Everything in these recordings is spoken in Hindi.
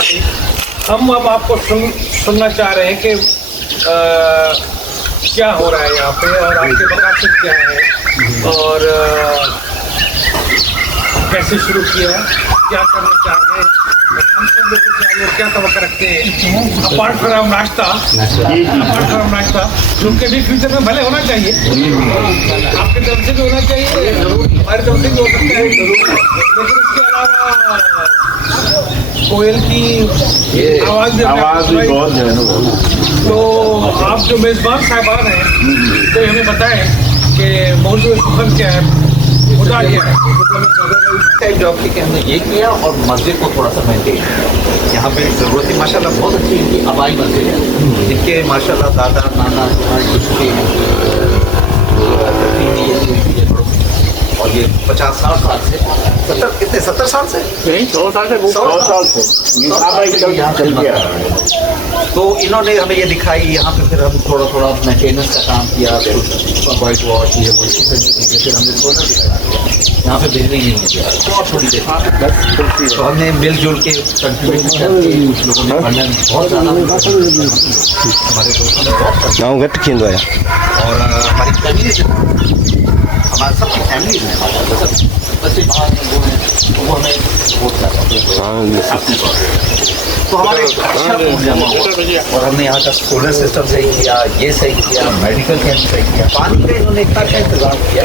हम अब आपको सुनना चाह रहे हैं कि क्या हो रहा है यहाँ पे और आपके मकासद क्या है और कैसे शुरू किया, क्या करना चाह रहे हैं, हम सब लोगों से लोग क्या तवक्को रखते हैं अपार्ट फ्रॉम नाश्ता जो कि भी फ्यूचर में भले होना चाहिए, आपकी तरफ से भी होना चाहिए, हमारी तरफ से भी हो सकता है, लेकिन इसके अलावा कोयल की आवाज़ भी बहुत है। तो आप जो मेज़बान साहिबान हैं तो हमें बताएं कि मौजूद सफर क्या है, खुदा क्या है। जॉब की हमने ये किया और मस्जिद को थोड़ा सा मेंटेन किया। यहाँ पे ज़रूरत थी माशाल्लाह, बहुत अच्छी इनकी आबाई मस्जिद है, इनके माशाल्लाह दादा नाना और ये 50-60 साल से 70 साल से 100 साल से यहाँ चल गया। तो इन्होंने हमें ये दिखाई, यहाँ पे फिर हम थोड़ा मेंटेनेंस का काम किया, वाइट वॉश ये वो फिर हमने सोलर दिखाया, यहाँ पे बिजली नहीं है बहुत थोड़ी देर, तो हमने मिलजुल के लोगों ने बहुत ज़्यादा हमारे दोस्तों ने बहुत और हमारी फैमिली हमारे सबकी फैमिली में बच्चे बाहर में वो हैं वो हमें वोट करते तो हमारे अच्छा और हमने यहाँ का सोलर सिस्टम सही किया, ये सही किया, मेडिकल कैंप सही किया, पानी का इन्होंने इतना का इंतजाम किया,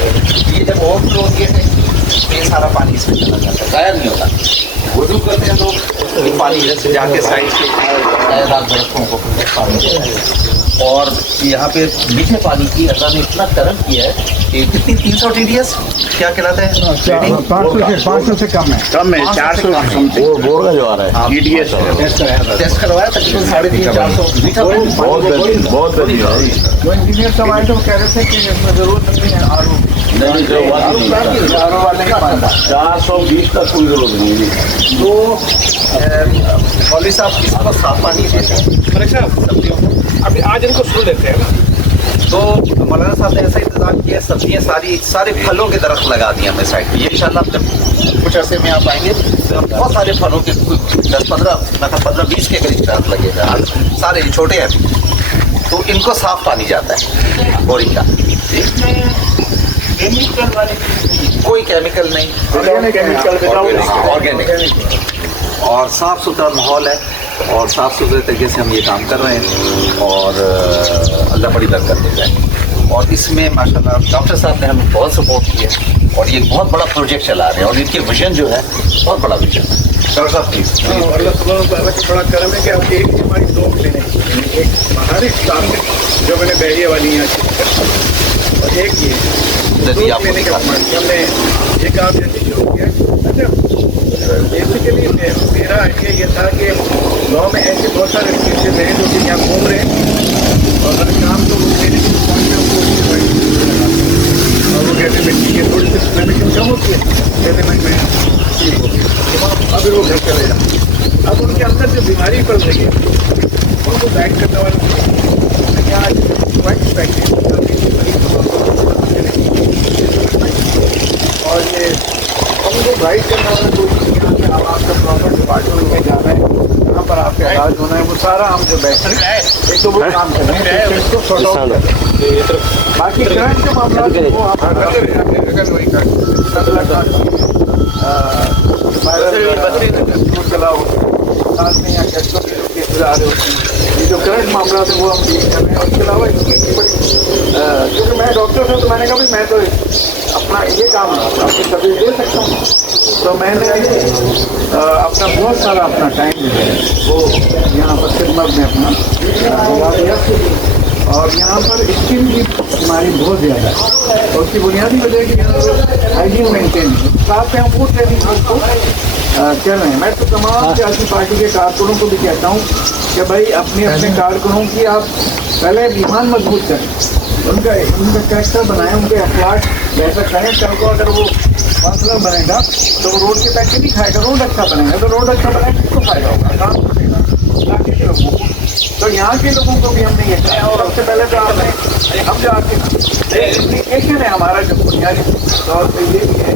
ये जब ओवरफ्लो होती है ये सारा पानी इसमें चला जाता है, गायब नहीं होता। वजू करते हैं लोग, ये पानी इधर से जाके साइड के दायेदार दरख्तों को पानी देता है। और यहाँ पे मीठे पानी की अल्लाह ने इतना करम किया है कि कितनी 300 TDS क्या कहलाता है, 500 से कम है 400 बोर का जो आ रहा है TDS टेस्ट करवाया तकरीबन 350-400 मीठा बहुत वो इंजीनियर सब आए तो कह रहे थे कि इसमें जरूरत नहीं है आर वाले का 420 का कोई जरूरत नहीं है। तो मौलवी साहब इसको साफ पानी देते हैं अभी आज इनको सुन लेते हैं ना। तो मौलाना साहब ने ऐसा इंतजाम किया, सब्जियाँ सारे फलों के दरख्त लगा दिए हमने साइड पे। ये इंशाल्लाह जब कुछ अर्से में आप आएंगे तो बहुत सारे फलों के 10-15 के करीब दरख्त लगेगा, सारे छोटे हैं तो इनको साफ पानी जाता है बोरिंग का, कोई केमिकल नहीं, ऑर्गेनिक और साफ़ सुथरा माहौल है और साफ़ सुथरे तरीके से हम ये काम कर रहे हैं और अल्लाह बड़ी बरकत दे रहा है। और इसमें माशाल्लाह डॉक्टर साहब ने हमें बहुत सपोर्ट किया और ये बहुत बड़ा प्रोजेक्ट चला रहे हैं और इनके विजन जो है बहुत बड़ा विजन है। डॉक्टर साहब प्लीज़। अल्लाह सुब्हान तआला का बड़ा करम है कि आप एक हमारी 2 क्लिनिक, एक हमारे इस्लाम में जो मैंने बहरिया वाली यहाँ और एक ये क्लिनिक हमने ये काम जल्दी शुरू किया। अच्छा बेसिकली मेरा आइडिया ये था कि गाँव में ऐसे बहुत सारे केसेज हैं जो कि यहाँ घूम रहे हैं और हर काम को वो क्लिनिक और वो कहते हैं मिट्टी की थोड़ी सी इन्फ्लेमेशन कम होती है, कहते मैं ठीक होती है, अभी वो घर चले जाए। अब उनके अंदर जो बीमारी पड़ रही है उनको गाइड करने वाले क्या और ये उनको गाइड करने वाले कोशिश आप आपका प्रॉपर डिपार्टमेंट में जाना है, कहाँ पर आपका इलाज होना है, वो सारा हम जो बैठे हैं एक तो वो काम कर रहे हैं इसको सॉर्ट आउट कर रहे हैं। बाकी करंट के मामला वो आप वही चलाओ साथ में यहाँ गेस्टों के लोग केसेज आ रहे होते हैं, ये जो करंट मामला है वो हम डील कर रहे हैं। उसके अलावा क्योंकि मैं डॉक्टर था तो मैंने कहा भाई मैं तो अपना ये काम आपकी सर्विस दे सकता हूँ, तो मैंने अपना बहुत सारा अपना टाइम जो है वो यहाँ पर खिदमत में अपना लगा दिया। और यहाँ पर स्किन की बीमारी बहुत ज़्यादा है और उसकी बुनियादी वजह है कि यहाँ पर हाइजीन मेंटेन साथ में हम वो ट्रेनिंग को चल रहे हैं। मैं तो तमाम सियासी पार्टी के कारकुनों को भी कहता हूँ कि भाई अपने अपने कारकुनों की आप पहले ईमान मजबूत करें, उनका कैरेक्टर बनाएं, उनके अखलाक वैसा करें, कल को अगर वो काउंसलर बनेगा तो वो रोड के पैसे नहीं खाएगा, रोड अच्छा बनेगा तो रोड अच्छा बनेगा किसको फायदा होगा, काम करेगा इलाके के लोगों को। तो यहाँ यहाँ के लोगों को भी हमने ये कहा। और सबसे पहले तो आपने हम जो आपके कम्युनिकेशन है हमारा जो बुनियादी तौर पर ये भी है,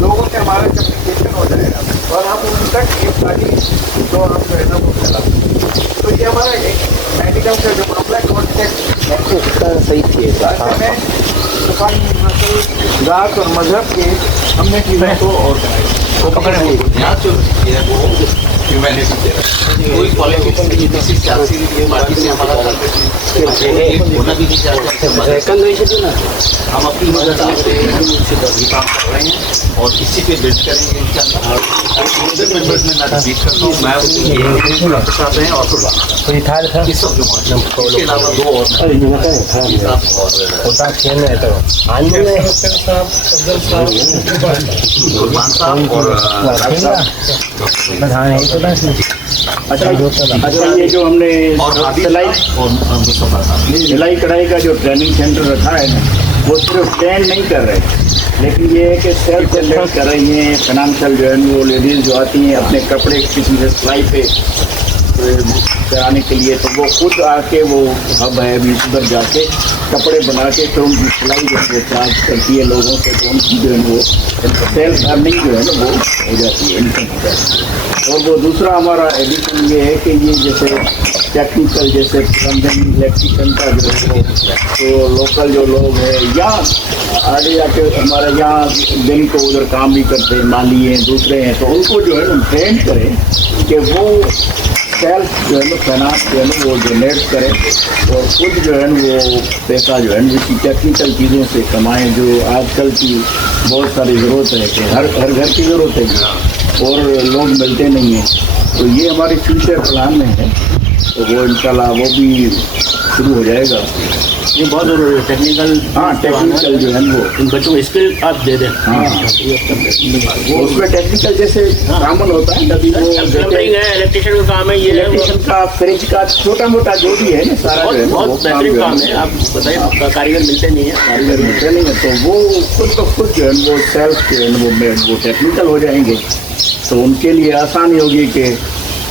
लोगों से हमारा कम्युनिकेशन हो जाएगा और हम उन तक एक सारी तो हम जो है ना वो चला। तो ये हमारा एक मेडिकल का जो मामला कॉन्टेक्ट सही थी में सफाई जात और मजहब के हमने चीज़ों को और वो पकड़े हुए यहाँ जो है वो ह्यूमैनिटी दे रहा है, कोई पॉलिटिक्स की किसी सियासी पार्टी से हमारा होना भी नहीं चाहते। हम अपनी मदद से ये काम कर रहे हैं और इसी पे बिल्ड करेंगे इंशाल्लाह। मेंबर्स में मैं बीट करता हूँ, मैं साथ हैं और इस सब इसके अलावा दो और गुरबान साहब और अच्छा ये जो हमने सिलाई कढ़ाई का जो ट्रेनिंग सेंटर रखा है ना, वो सिर्फ ट्रेन नहीं कर रहे, लेकिन ये है कि सेल्फ जनरेट कर रही हैं फाइनेंशियल जो है वो लेडीज़ जो आती हैं अपने कपड़े किसी से सिलाई पे कराने के लिए, तो वो खुद आके वो हब है अभी उधर जाके कपड़े बना के फिर उनकी सिलाई जो है चार्ज करती है लोगों से, तो उनकी जो है वो सेल्फ अर्निंग जो है ना वो हो जाती है, इनकम हो जाती है। और वो दूसरा हमारा एडिशन ये है कि ये जैसे टेक्निकल जैसे प्लम्बिंग इलेक्ट्रिकल का जो है तो लोकल जो लोग हैं या आगे जाके हमारे यहाँ दिन को उधर काम भी करते हैं, माली हैं, दूसरे हैं, तो उनको जो है ना ट्रेन करें कि वो सेल्फ जो है ना फाइनेंस जो है ना वो जनरेट करें और खुद जो है ना वो पैसा जो है ना इसी टेक्निकल चीज़ों से कमाएं, जो आजकल की बहुत सारी ज़रूरत है कि हर घर की ज़रूरत है और लोग मिलते नहीं हैं। तो ये हमारे फ्यूचर प्लान में है, तो वो इंशाल्लाह वो भी शुरू हो जाएगा। ये बहुत ज़रूरी है टेक्निकल। हाँ टेक्निकल जो है वो इन बच्चों को स्किल आप दे दें। हाँ वो उसमें टेक्निकल जैसे कामन होता है कभी वो प्लम्बिंग है, इलेक्ट्रिशियन का काम है, ये इलेक्ट्रिशियन का फ्रिज का छोटा मोटा जो भी है ना सारा जो है बहुत बेहतरीन काम है। आप बताइए आपका कारीगर मिलते नहीं है, कारीगर मिलते नहीं है, तो वो खुद तो खुद जो है वो सेल्फ जो है वो टेक्निकल हो जाएंगे, तो उनके लिए आसानी होगी कि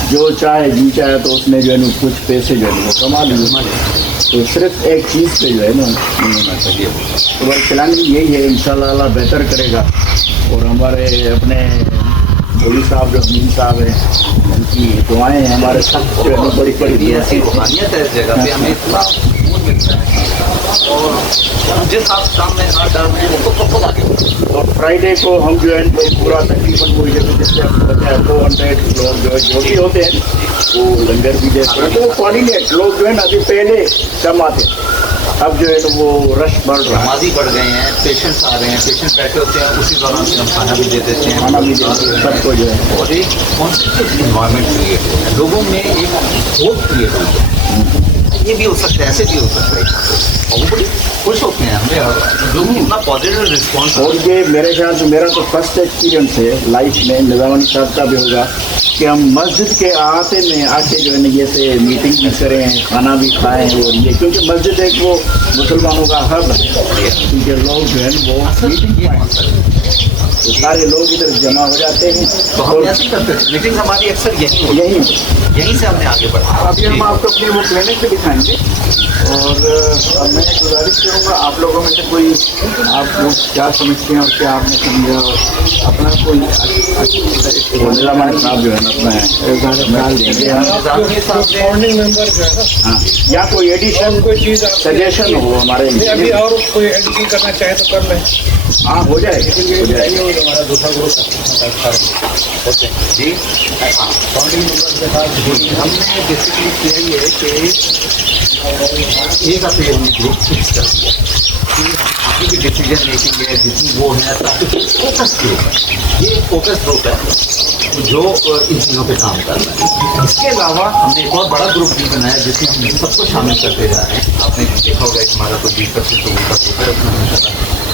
जो चाहे जी चाहे तो उसमें जो है ना कुछ पैसे जो है वो कमा लेंगे। तो सिर्फ एक चीज़ पे जो है ना नहीं होना चाहिए। तो वर्क प्लानिंग यही है, इंशाल्लाह अल्लाह बेहतर करेगा। और हमारे अपने मोदी साहब जो अमीन साहब हैं उनकी दुआएं हैं हमारे साथ जो है बड़ी बड़ी ऐसी रूहानियत है इस जगह पे, हमें इतना सुकून मिलता है और जिस आप काम में हाथ डाल रहे हैं वो तो खुद आगे। और फ्राइडे को हम जो है वो पूरा तकरीबन वो जैसे आपको बताया 200 लोग जो है जो भी होते हैं वो लंगर भी देते हैं, तो वो कोऑर्डिनेट लोग जो है ना अभी पहले कम आते, अब जो है तो वो रश बढ़ रहा है, नमाजी बढ़ गए हैं, पेशेंट्स आ रहे हैं, पेशेंट बैठे होते हैं उसी दौरान हम खाना भी दे देते हैं, खाना भी देते हैं सबको जो है। और एक कॉन्स्टिट्यूट इन्वायरमेंट क्रिएट हो है, लोगों में एक होप क्रिएट हो है। ये भी हो सकता है, ऐसे भी हो सकता है और वो बड़ी खुश होते हैं हमें जो इतना पॉजिटिव रिस्पॉन्स। और ये मेरे ख्याल से मेरा तो फर्स्ट एक्सपीरियंस है लाइफ में, निज़ामानी साहब का भी होगा कि हम मस्जिद के अहाते में आके जो है ना जैसे मीटिंग भी करें, खाना भी खाएं, और ये क्योंकि मस्जिद एक वो मुसलमानों का हब है, क्योंकि लोग जो है ना वो मीटिंग तो सारे लोग इधर जमा हो जाते हैं। तो हम ऐसे करते थे, मीटिंग हमारी अक्सर यहीं से हमने आगे बढ़ा। अभी हम आपको अपनी वो क्लिनिक भी दिखाएंगे और अब मैं गुजारिश करूँगा आप लोगों में से कोई आप लोग क्या समझते हैं और क्या आपने समझा अपना कोई निज़ामानी साहब जो है ना अपना हाँ या कोई एडिशन कोई चीज़ सजेशन हो हमारे अभी और कोई एडिशन करना चाहे तो कर लें। हाँ हो जाएगा हमारा दूसरा ग्रुप जी हमने बेसिकली किया ये है कि एक अपने ग्रुप फिक्स कर दिया कि भी डिसीजन मेकिंग है जितनी वो है ताकि फोकस ग्रुप है, ये फोकस ग्रुप है जो इन चीज़ों पे काम कर रहा है। इसके अलावा हमने एक और बड़ा ग्रुप भी बनाया जिसमें हम सबको शामिल करते जा रहे हैं। आपने देखा होगा कि हमारा तो 20-25 लोगों का ग्रुप है, उसमें हमने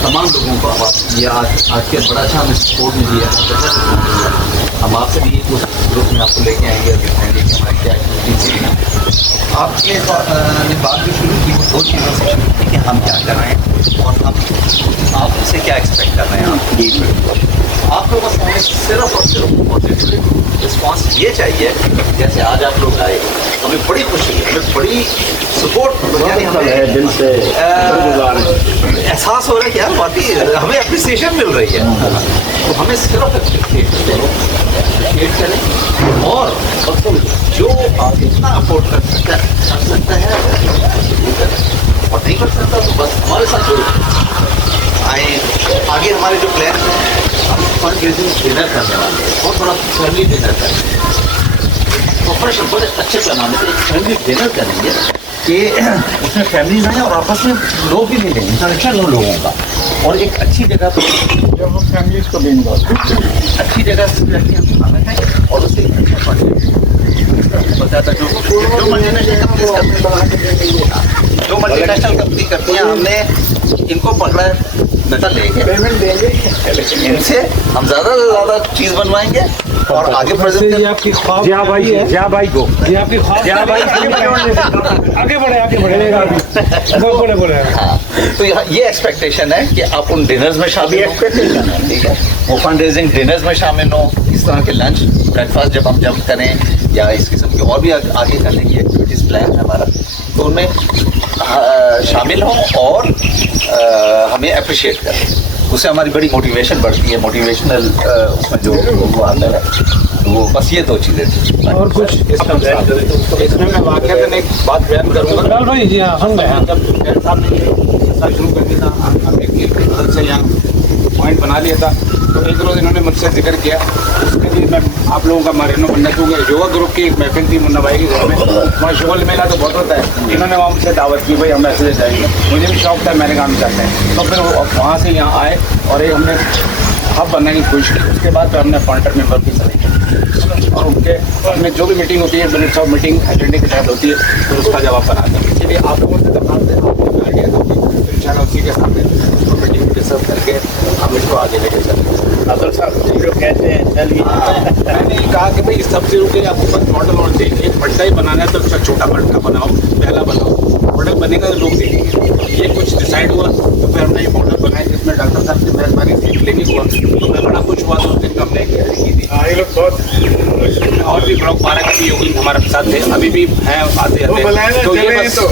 तमाम लोगों को अब ये आज के बड़ा अच्छा हमें सपोर्ट मिली है। हम आपसे भी उस ग्रुप में आपको लेके आएंगे और दिखाएंगे कि हमारी क्या एक्टिविटीज हैं। आपके ने बात भी शुरू की, वो 2 चीज़ों से शुरू की कि हम क्या कर रहे हैं और हम आपसे क्या एक्सपेक्ट कर रहे हैं। आप लोगों से सिर्फ और सिर्फ पॉजिटिव रिस्पॉन्स ये चाहिए। जैसे आज आप लोग आए, हमें बड़ी खुशी है, हमें बड़ी सपोर्ट, यानी हमें दिल से एहसास हो रहा है कि यार वाकई हमें अप्रिसिएशन मिल रही है। तो हमें सिर्फ अप्रिशिएट करें और जो इतना अफोर्ड कर सकता है और नहीं कर सकता तो बस हमारे साथ जुड़े आए। आगे हमारे जो प्लान हैं, हम फंड रेजिंग डिनर करने वाले हैं, बहुत बड़ा फैमिली डिनर करेंगे, प्रोफेशनल बड़े अच्छे पैमाने पर एक फैमिली डिनर करेंगे कि उसमें फैमिलीज आए और आपस में लोग भी मिलेंगे, इंटरेक्शन हो लोगों का, और एक अच्छी जगह पर जब हम फैमिलीज को भी इन्वॉल्व अच्छी जगह से रहकर हम खाना खाएं और उसे अच्छा पढ़ें। बताता जो मल्टीनेशनल कंपनी करती हैं, हमने इनको पकड़ा है, नकल लेंगे, पेमेंट देंगे। इनसे हम ज़्यादा से ज़्यादा चीज़ बनवाएंगे और आगे प्रेजेंट ये आपकी ख्वाब जिया भाई है, जिया भाई को, ये आपकी ख्वाब जिया भाई आगे बढ़ेगा अभी। बोले हाँ, तो ये एक्सपेक्टेशन है कि आप उन डिनर्स में शामिल हो, ठीक है, वो फंड रेजिंग डिनर्स में शामिल हो, इस तरह के लंच ब्रेकफास्ट जब करें या इस किस्म की और भी आगे करने की एक्टिविटीज़ प्लान है हमारा, तो उनमें शामिल हों और हमें अप्रिशिएट करें। उससे हमारी बड़ी मोटिवेशन बढ़ती है, मोटिवेशनल उसमें जो वो आता है, तो वो बस ये दो चीज़ें थी। और कुछ इसमें मैं वाक़ई एक बात बयान करूँगा। लाल भाई जी हाँ हम गए जब मेरे साहब ने ये शुरू कर दिया था, हम एक बदल से यहाँ पॉइंट बना लिया था, तो एक रोज़ इन्होंने मुझसे जिक्र किया, उसके लिए मैं आप लोगों का मरीनो बनना चूँगा। योगा ग्रुप की एक महफिल थी मुन्ना भाई के घर में, वहाँ शुगल मेला तो बहुत होता है, इन्होंने वहाँ मुझसे दावत की, भाई हम ऐसे जाएंगे, मुझे भी शौक था, मैंने काम चाहते हैं, तो फिर वहाँ से यहाँ आए और एक हमने हब बनने की कोशिश की। उसके बाद फिर हमने पॉइंटर मेंबर की सलाह और उनके में जो भी मीटिंग होती है, मिनट्स ऑफ मीटिंग एजेंडे के तहत होती है, फिर उसका जवाब बनाते हैं। इसलिए आप लोगों से दरखास्त है, आपको आइडिया होगी, इंशाल्लाह उसी के सामने उसको मीटिंग डिस्कस करके हम इसको आगे लेके चलेंगे। अब्दुल साहब जो कहते हैं चलिए। मैंने कहा कि भाई सबसे रुके आपको बस मॉडल और देंगे, एक बट्टा ही बनाना है तो उसका छोटा बट्टा बनाओ, पहला बनाओ, मॉडल बनेगा तो लोग देखेंगे। ये कुछ डिसाइड हुआ तो फिर हमने ये मॉडल बनाया, जिसमें डॉक्टर साहब की मेहरबानी से क्लिनिक हुआ, तो मैं बड़ा कुछ हुआ, तो उस दिन हमने की थी। ये लोग बहुत और भी ब्लॉक 12 के भी योगी हमारे साथ थे, अभी भी हैं आते वो बनाए ना, तो ये चले बस तो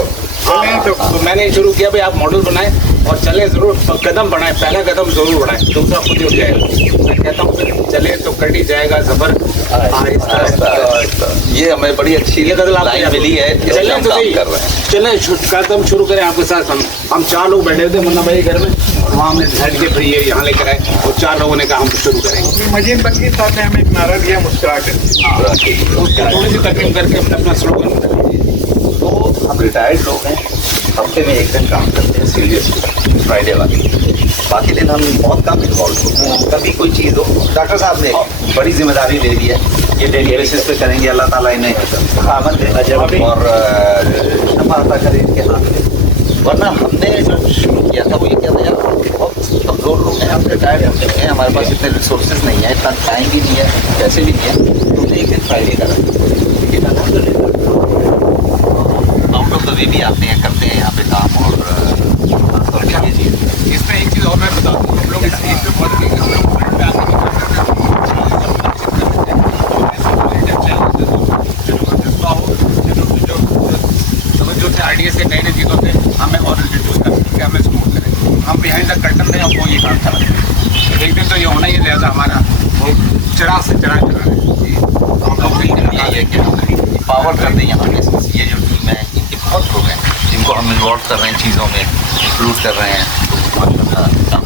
तो मैंने शुरू किया भाई आप मॉडल बनाएं और चले ज़रूर, कदम बढ़ाएं, पहला कदम ज़रूर बढ़ाएं, दूसरा खुद ही उठ जाएगा। मैं कहता हूँ चले तो कट ही जाएगा ज़बर आहिस्ता। ये हमें बड़ी अच्छी लाइन मिली है, चलें हम तो काम सही, कर रहे हैं। चलें कदम शुरू करें आपके साथ। हम 4 लोग बैठे थे मुन्ना भाई घर में, वहाँ हमने डिसाइड किया फिर ये यहाँ लेकर आए और 4 लोगों ने कहा हम शुरू करेंगे। मजीद बंदी साहब ने हमें एक नारा दिया मुस्कुरा कर। उसकी थोड़ी सी तकलीफ करके हमने अपना स्लोगन तो हम रिटायर्ड लोग हैं, हफ्ते में 1 दिन काम करते हैं सीरियसली, फ्राइडे वाले, बाकी दिन हम बहुत कम इन्वॉल्व होते हैं। कभी कोई चीज़ हो, डॉक्टर साहब ने बड़ी जिम्मेदारी ले ली है, ये डेली बेसिस पे करेंगे, अल्लाह ताला इन्हें आमद दे और शफा अता करे इनके हाथ में। वरना हमने जो शुरू किया था वो ये क्या था यार, बहुत कमज़ोर लोग हैं, हम रिटायर्ड हो चुके हैं, हमारे पास इतने रिसोर्सेज नहीं है, इतना टाइम भी नहीं है, पैसे भी नहीं है, तो एक दिन फ्राइडे करें, लेकिन आउट ऑफ द वे भी आते हैं, करते हैं यहाँ पे काम और इसमें एक चीज़ और मैं बता दूँ, हम लोग इस चीज़ पे बहुत हम लोग फ्रंट पे आके जो थे आइडिया से नए चीज़ों से हमें और इंट्रोड्यूस करते कि हमें सपोर्ट करें, हम बिहाइंड द कर्टन में वो ये काम कर रहे हैं। एक दिन तो ये होना ही है, लिहाजा हमारा चिराग से चिराग चला रहे हैं। हम लोग ये है कि पावर कर दें यहाँ पे, ये जो टीम है इनके बहुत लोग हैं जिनको हम इन्वॉल्व कर रहे हैं, चीज़ों में इंक्लूड कर रहे हैं, तो माशाल्लाह काम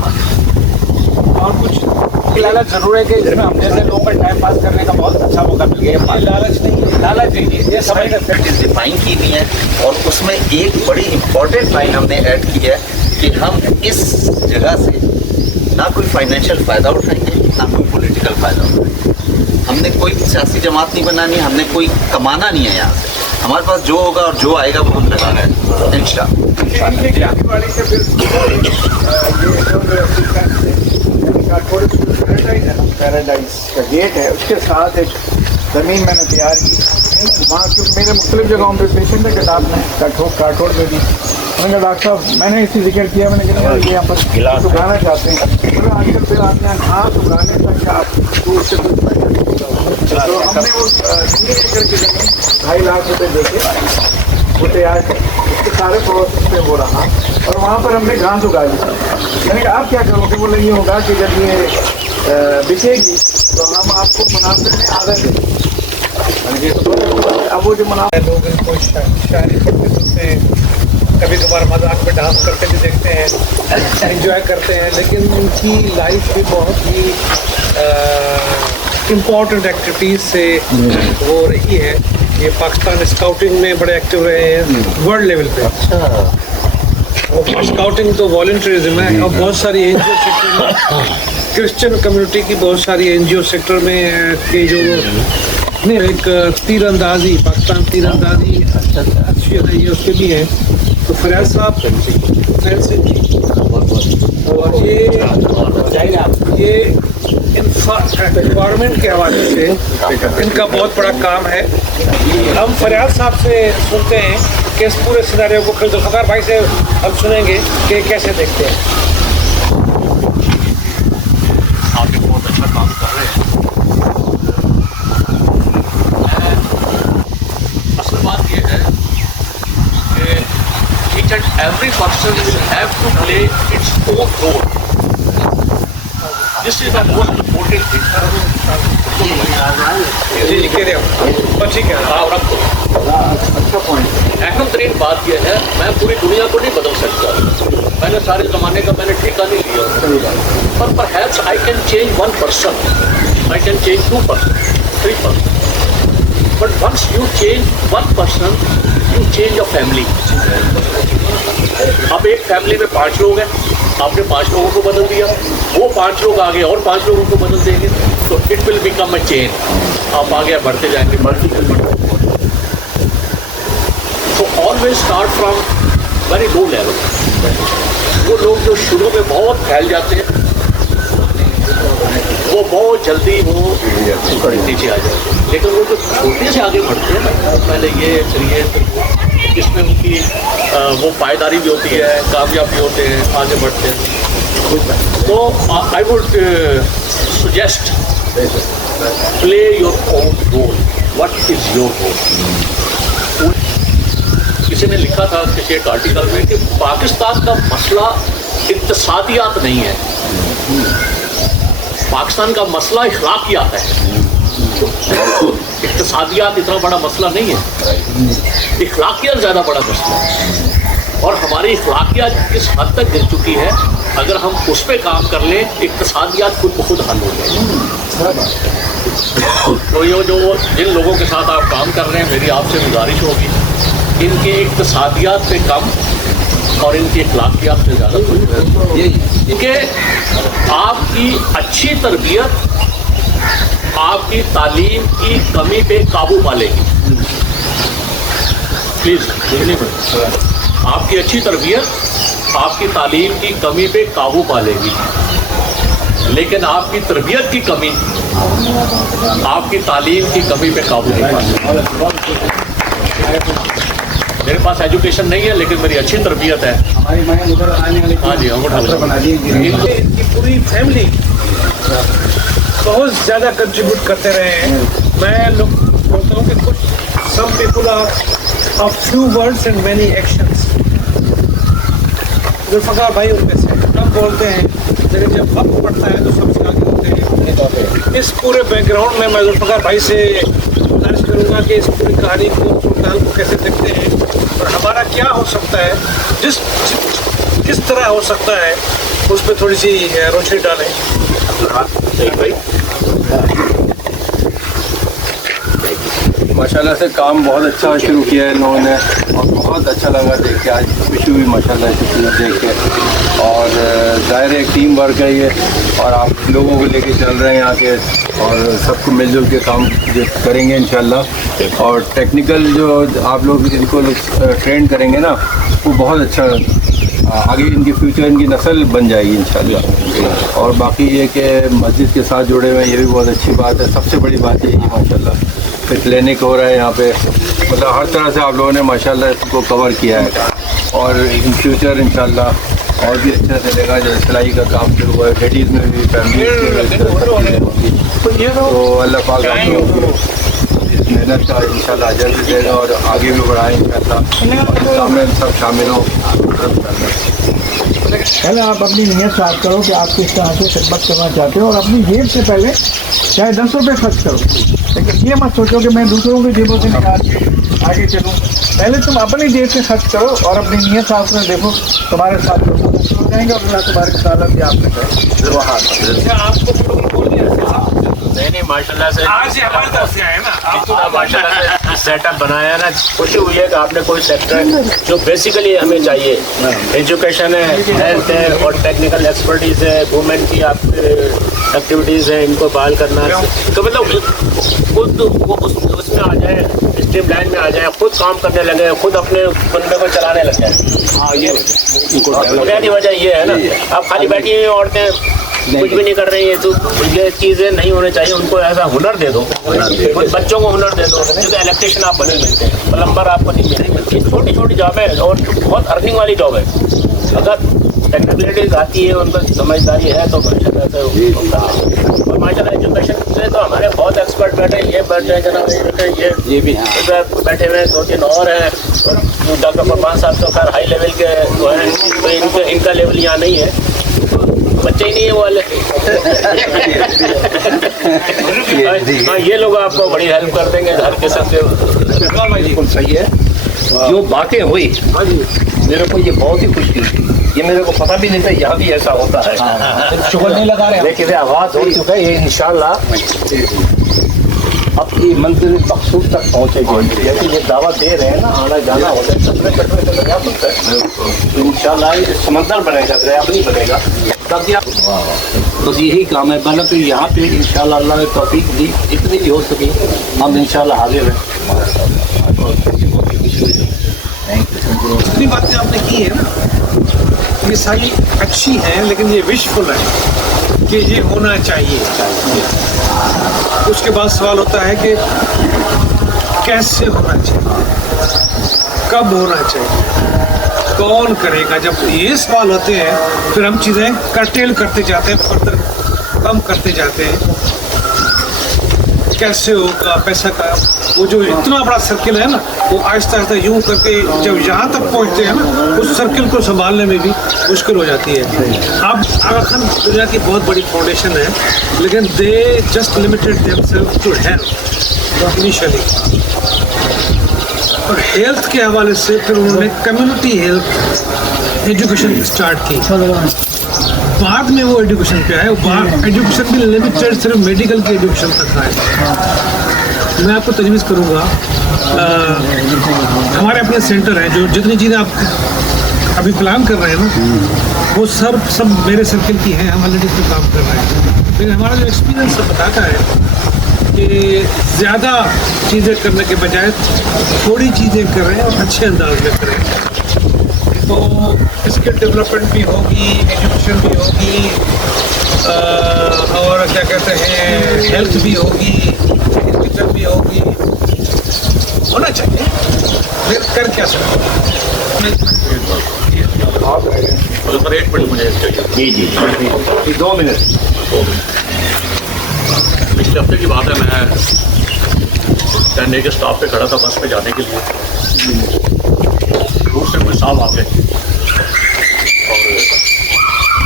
और कुछ लालच जरूर है कि इसमें हम जैसे लोगों का टाइम पास करने का बहुत अच्छा मौका मिल गया। लालच नहीं है, लालच नहीं है, ये समझ का डिफाइन की हुई है और उसमें एक बड़ी इंपॉर्टेंट लाइन हमने ऐड की है कि हम इस जगह से ना कोई फाइनेंशियल फ़ायदा उठाएंगे, ना कोई पॉलिटिकल फ़ायदा उठाएंगे। हमने कोई सियासी जमात नहीं बनानी, हमने कोई कमाना नहीं है यहाँ से, हमारे पास जो होगा और जो आएगा वो हम लगाना है इंशाअल्लाह। पैराडाइज का गेट है, उसके साथ एक ज़मीन मैंने तैयार की वहाँ, क्योंकि मेरे मुख्तलिफ जगहों पे पेशेंट है, किताब में काठोड़ में भी मैंने कहा डॉक्टर साहब मैंने इसी जिक्र किया, मैंने कहा ये यहाँ पर उगाना चाहते हैं, बोले आजकल फिर आप यहाँ घास उगाने तक आप दूर से कुछ पैसा नहीं होगा। तो हमने वो 3 एकड़ की जमीन 2.5 लाख रुपए देके वो तैयार कर, उसके सारे प्रोसेस पे हो रहा और वहाँ पर हमने घास उगा दी। मैंने कहा आप क्या करोगे? बोले ये होगा कि जब ये बिकेगी तो हम आपको मुनाफे में आधा देंगे। अब वो जो मुनाफा लोग इनको शायरी पढ़ते सुनते हैं, कभी कभार मजाक में डांस करते भी देखते हैं, एंजॉय करते हैं, लेकिन उनकी लाइफ भी बहुत ही इम्पोर्टेंट एक्टिविटीज़ से हो रही है। ये पाकिस्तान स्काउटिंग में बड़े एक्टिव रहे हैं वर्ल्ड लेवल पे। स्काउटिंग तो वॉलंटियरिज्म है और बहुत सारी एनजीओ सेक्टर में, क्रिश्चियन कम्युनिटी की बहुत सारी एनजीओ सेक्टर में के जो एक तीरंदाजी, पाकिस्तान तीरंदाजी अच्छी रही है उसके भी है। तो फरियाद साहब फेंसिंग और ये एनवायरनमेंट के हवाले से इनका बहुत बड़ा काम है। हम फरियाद साहब से सुनते हैं कि इस पूरे सिनेरियो को, फिर जुल्फ़िकार भाई से हम सुनेंगे कि कैसे देखते हैं। आप भी बहुत अच्छा काम कर रहे हैं। असल बात ये है कि each and every person will have to play its own role. This is the most important thing. जी कह रहे हो ठीक है। हाँ रख दो। अच्छा पॉइंट। अहम तरीन बात यह है, मैं पूरी दुनिया को नहीं बदल सकता, मैंने सारे ज़माने का मैंने ठेका नहीं लिया, पर perhaps I can change 1 person, I can change 2 person, 3 person, but once you change 1 person, you change a family. अब एक फैमिली में 5 लोग हैं, आपने 5 लोगों को बदल दिया, वो 5 लोग आगे और 5 लोगों को बदल देंगे, तो it will become a chain. आप आगे बढ़ते जाएंगे, तो always start from very low level. वो लोग जो शुरू में बहुत फैल जाते हैं वो बहुत जल्दी वो नीचे आ जाते हैं, लेकिन वो जो छोटे से आगे बढ़ते हैं ना, पहले ये फिर ये इसमें उनकी वो पायदारी भी होती है, कामयाब भी होते हैं, आगे बढ़ते हैं। तो I would suggest play your own role. What is your role? किसी ने लिखा था किसी एक आर्टिकल में कि पाकिस्तान का मसला इक्तिसादियात नहीं है, पाकिस्तान का मसला इखलाकियात है। इक्तिसादियात इतना बड़ा मसला नहीं है, इखलाकियात ज़्यादा बड़ा मसला है। और हमारी इखलाकियात किस हद तक गिर चुकी है, अगर हम उस पर काम कर लें इक्तिसादियात खुद ब खुद हल हो जाएगी। तो ये जो जिन लोगों के साथ आप काम कर रहे हैं, मेरी आपसे गुजारिश होगी इनके इक्तिसादियात पे कम और इनकी इखलाकियात पे ज़्यादा, क्योंकि आपकी अच्छी तरबियत आपकी तालीम की कमी पे काबू पा लेगी। प्लीज़ देखने पर, आपकी अच्छी तरबियत आपकी तालीम की कमी पे काबू पा लेगी, लेकिन आपकी तरबियत की कमी आपकी तालीम की कमी पे काबू नहीं पा सकती। मेरे पास एजुकेशन नहीं है, लेकिन मेरी अच्छी तरबियत है। हमारी माँ उधर आने वाली हाँ जी, अंगूठा बना दी। इनकी पूरी फैमिली बहुत ज़्यादा कंट्रीब्यूट करते रहे हैं। मैं लोग बोलता हूँ कि कुछ some people are few words and many actions. Zulfiqar भाई उनमें से कब बोलते हैं, लेकिन जब वक्त पड़ता है तो सबसे आगे होते हैं। इस पूरे बैकग्राउंड में मैं जुल्फ़िकार भाई से गुजारिश करूँगा कि इस पूरी कहानी को, सूरत को कैसे देखते हैं और हमारा क्या हो सकता है, किस तरह हो सकता है, उस पर थोड़ी सी रोशनी डालें। माशाल्लाह से काम बहुत अच्छा शुरू किया है इन लोगों ने, और बहुत अच्छा लगा देख के, आज खुशी हुई माशाल्लाह से देख के। और ज़ाहिर है टीम वर्क है ये, और आप लोगों को लेके चल रहे हैं यहाँ के, और सबको मिलजुल के काम करेंगे इंशाल्लाह। और टेक्निकल जो आप लोग इनको ट्रेन करेंगे ना, वो बहुत अच्छा आगे इनकी फ्यूचर इनकी नस्ल बन जाएगी इंशाल्लाह। और बाकी ये कि मस्जिद के साथ जुड़े हुए हैं, ये भी बहुत अच्छी बात है। सबसे बड़ी बात यही है माशाल्लाह, फिर क्लिनिक हो रहा है यहाँ पे, मतलब हर तरह से आप लोगों ने माशाल्लाह इसको कवर किया है। और इन फ्यूचर इंशाल्लाह और भी अच्छा चलेगा। जो सिलाई का काम शुरू हुआ है, लेडीज़ में भी फैमिली तो अल्लाह पाक आप लोगों को इस मेहनत का इंशाल्लाह अजर भी देगा और आगे भी बढ़ाएं इंशाल्लाह। सामने सब शामिल हों। पहले आप अपनी नीयत साफ करो कि आप किस तरह से खिदमत करना चाहते हो, और अपनी जेब से पहले चाहे 10 रुपये खर्च करो, लेकिन ये मत सोचो कि मैं दूसरों की जेबों से निकाल के आगे चलूँ। पहले तुम अपनी जेब से खर्च करो और अपनी नीयत साफ कर देखो, तुम्हारे साथ लोग हो जाएंगे और अल्लाह तुम्हारे साथ भी आपने नहीं माशाल्लाह से आज हमारे तरफ से आए ना इतना माशाल्लाह से सेटअप बनाया ना, खुशी हुई है कि आपने कोई सेक्टर जो बेसिकली हमें चाहिए, एजुकेशन है, हेल्थ है और टेक्निकल एक्सपर्टीज़ है, वुमेन की आप एक्टिविटीज़ है, इनको बहाल करना, तो मतलब खुद वो उसमें आ जाए, स्ट्रीम लाइन में आ जाए, खुद काम करने लगे, खुद अपने बंदे को चलाने लग जाए। हाँ, ये बुनियादी वजह ये है ना। अब खाली बैठी हुई औरतें कुछ भी नहीं कर रही है, तो ये चीज़ें नहीं होनी चाहिए। उनको ऐसा हुनर दे दो, बच्चों को हुनर दे दो। जैसे इलेक्ट्रिशियन आप बने मिलते हैं, प्लम्बर आपको नहीं मिलती, छोटी छोटी जॉब है और बहुत अर्निंग वाली जॉब है। अगर टेक्निकलिटीज आती है, उनको समझदारी है तो माशाल्लाह से होता है। और माशाल्लाह एजुकेशन से तो हमारे बहुत एक्सपर्ट बैठे, ये बैठे हैं जनाब, ये भी बैठे हुए 2-3 और हैं, डॉक्टर फरमान साहब तो खैर हाई लेवल के वो हैं, तो इनका लेवल यहाँ नहीं है, बच्चे ही नहीं है वो वाले। हाँ, ये लोग आपको बड़ी हेल्प कर देंगे हर किस्म के। बिल्कुल सही है। जो बातें हुई मेरे को ये बहुत ही खुशी हुई, ये मेरे को पता भी नहीं था यहाँ भी ऐसा होता है। शुगर नहीं लगा रहे, लेकिन आवाज़ हो चुका है, ये इंशाल्लाह अपनी मंजिल मकसूद तक पहुँचेगी। जैसे ये दावा दे रहे हैं ना, आना जाना होता है, चलते क्या बनता है, इंशाल्लाह समंदर बनेगा, दरिया नहीं बनेगा। तब बस यही काम है। मतलब तो यहाँ पे इंशाल्लाह अल्लाह ने तौफीक दी, इतनी भी हो सकी हम इंशाल्लाह हाजिर हैं। जितनी बातें आपने की है ना, ये सारी अच्छी हैं, लेकिन ये विशफुल है कि ये होना चाहिए। उसके बाद सवाल होता है कि कैसे होना चाहिए, कब होना चाहिए, कौन करेगा। जब ये सवाल होते हैं फिर हम चीज़ें कर्टेल करते जाते हैं, फर्दर कम करते जाते हैं। कैसे होगा, पैसा का वो जो इतना बड़ा सर्किल है ना, वो आहिस्ता आहिस्ता यूं करके जब यहाँ तक पहुँचते हैं ना, उस सर्किल को संभालने में भी मुश्किल हो जाती है। अब आगा खान दुनिया की बहुत बड़ी फाउंडेशन है, लेकिन they just limited themselves to health initially, और हेल्थ के हवाले से फिर उन्होंने कम्युनिटी हेल्थ एजुकेशन स्टार्ट की। बाद में वो एजुकेशन पे आए, एजुकेशन भी लिमिटेड सिर्फ मेडिकल की एजुकेशन तक आए। मैं आपको तजवीज़ करूँगा, हमारे अपने सेंटर हैं, जो जितनी चीज़ें आप अभी प्लान कर रहे हैं ना, वो सब मेरे सर्किल की हैं, हम ऑलरेडी इस पर काम कर रहे हैं। लेकिन हमारा जो एक्सपीरियंस बताता है कि ज़्यादा चीज़ें करने के बजाय थोड़ी चीज़ें करें और अच्छे अंदाज में करें, तो स्किल डेवलपमेंट भी होगी, एजुकेशन भी होगी, और क्या कहते हैं, हेल्थ भी होगी, डिजिटल भी होगी, होना चाहिए। फिर कर क्या सकते एक मिनट मुझे चाहिए। जी 2 मिनट। पिछले हफ्ते की बात है, मैं कहने के स्टॉप पे खड़ा था बस पे जाने के लिए, दूर से कोई साहब आ गए और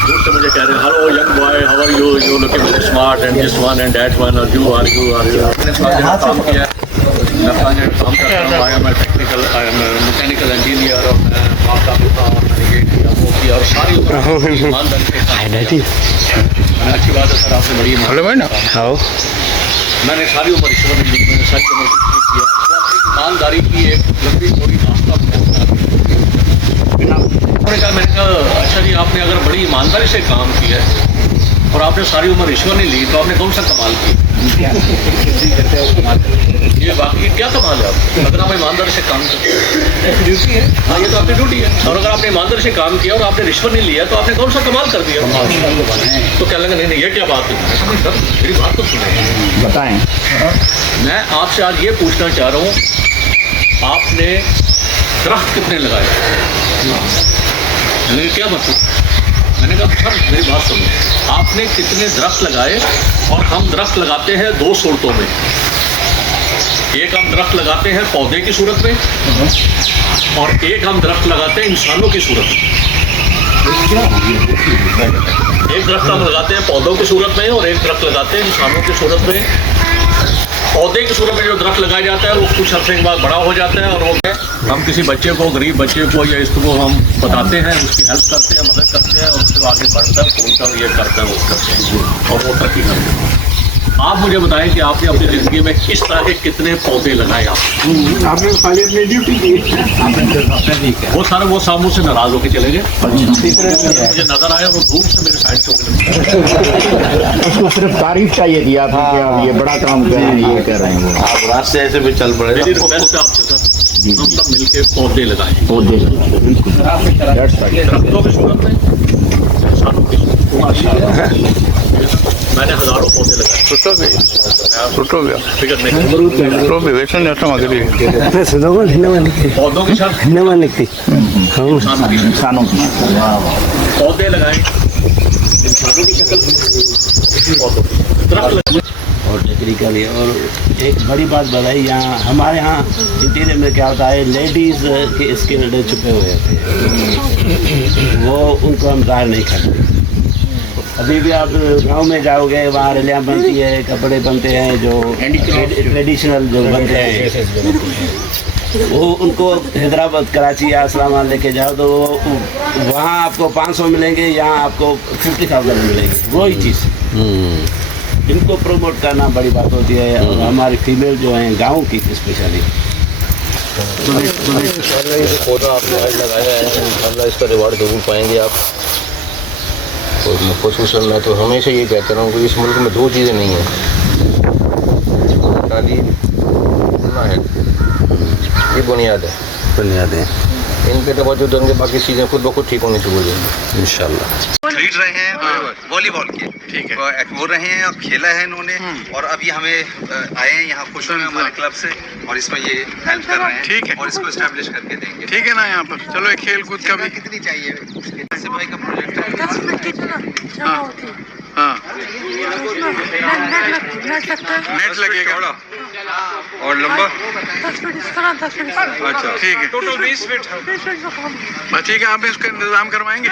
दूर से मुझे कह रहे हैं, hello young boy, how are you, you looking very smart and this one and that one, और यू आर मैंने काम किया, मैं काम करता हूँ, आई एम मैकेनिकल इंजीनियर, और मैं आपका होता हूँ, ये किया वो किया, और सारी ईमानदारी के साथ। अच्छी बात है सर, आपने बड़ी मैंने सारी उम्र ईश्वर ने ली, मैंने सारी उम्र कुछ नहीं किया, ईमानदारी की एक लंबी थोड़ी रास्ता मैंने कहा अच्छा जी, आपने अगर बड़ी ईमानदारी से काम किया है और आपने सारी उम्र ईश्वर ने ली, तो आपने कौन सा कमाल किया? ये बाकी क्या कमाल है आप, अगर आप ईमानदारी से काम करते हैं, ड्यूटी है। हाँ, ये तो आपकी ड्यूटी है, और अगर आपने ईमानदारी से काम किया और आपने रिश्वत नहीं लिया, तो आपने कौन सा कमाल कर दिया? तो क्या लगा, नहीं ये क्या बात है, सर मेरी बात तो सुने, बताएं। मैं आपसे आज ये पूछना चाह रहा हूँ, आपने दरख्त कितने लगाए? मैंने कहा क्या मतलब? मैंने कहा सर मेरी बात सुनो, आपने कितने दरख्त लगाए? और हम दरख्त लगाते हैं दो सूरतों में। एक हम दरख्त लगाते हैं पौधे की सूरत में, और एक हम दरख्त लगाते हैं इंसानों की सूरत में। एक दरख्त हम लगाते हैं पौधों की सूरत में, और एक दरख्त लगाते हैं इंसानों की सूरत में। पौधे की सूरत में जो दरख्त लगाया जाता है वो कुछ अर्से के बाद बड़ा हो जाता है, और वो हम किसी बच्चे को, गरीब बच्चे को या इसको हम बताते हैं, उसकी हेल्प करते हैं, मदद करते हैं, और फिर आगे बढ़कर फूलता ये करता है, वो करते हैं और वो तरक्की करते हैं। आप मुझे बताएं कि आपने अपनी ज़िंदगी में इस तरह के कितने पौधे लगाए? आपने खाली अपनी ड्यूटी की। वो सारे वो सामू से नाराज होकर चले गए। मुझे नजर आया वो धूप से मेरे साइड चौक। उसको सिर्फ तारीफ चाहिए थी आपकी कि आप ये बड़ा काम कर रहे हैं, ये कर रहे हैं वो। आप रास्ते ऐसे भी चल पड़े। मेरी रिक्वेस्ट है आपसे सर, हम सब मिलके पौधे लगाएं, पौधे बिल्कुल दरख्तों की सूरत में, इंसानों की सूरत में। मैंने हजारों पौधे लगाए। फिक्र नहीं, पौधों की शर्त इंसानों की पौधे लगाए, इंसानों की शक्ल पौधों दरख्त लगाए। और टेक्निकली। और एक बड़ी बात बताई, यहाँ हमारे यहाँ इंटीरियर में क्या होता है, लेडीज़ के स्किन छुपे हुए होते हैं, वो उनको हम जाहिर नहीं करते। अभी भी आप गांव में जाओगे, वहाँ रलियाँ बनती है, कपड़े बनते हैं जो ट्रेडिशनल जो बनते हैं, वो उनको हैदराबाद, कराची या इस्लामाबाद लेके जाओ तो वहाँ आपको 500 मिलेंगे, यहाँ आपको 50,000 मिलेंगे, वही चीज़। इनको प्रमोट करना बड़ी बात होती है, और हमारी फीमेल जो हैं गाँव की स्पेशली। पौधा आपने आज लगाया है, इंशाल्लाह इसका रिवार्ड जरूर पाएंगे आप। और खुसूसन मैं तो हमेशा ये कहता रहा हूँ कि इस मुल्क में दो चीज़ें नहीं हैं, तालीम है, ये बुनियाद है। इन पे तवज्जो देंगे, बाकी चीज़ें खुद ब खुद ठीक होनी चाहिए इंशाल्लाह। खरीद रहे हैं वॉलीबॉल के, ठीक है, वो रहे हैं, अब खेला है इन्होंने, और अभी हमें आए हैं यहाँ खुश हुए हमारे क्लब से, और इसमें ये हेल्प कर रहे हैं, ठीक है, और इसको एस्टैब्लिश करके देंगे। ठीक है ना। यहाँ पर चलो एक खेल कूद का भी। कितनी चाहिए? ऐसे भाई का प्रोजेक्ट है। 10 मिनट की जगह होती है। हाँ, नेट लगेगा और लंबा 10 मिनट इस तरह, 10 मिनट इस तरह। अच्छा ठीक है, टोटल 20 मिनट का काम है। ठीक है, आप इसका इंतजाम करवाएंगे।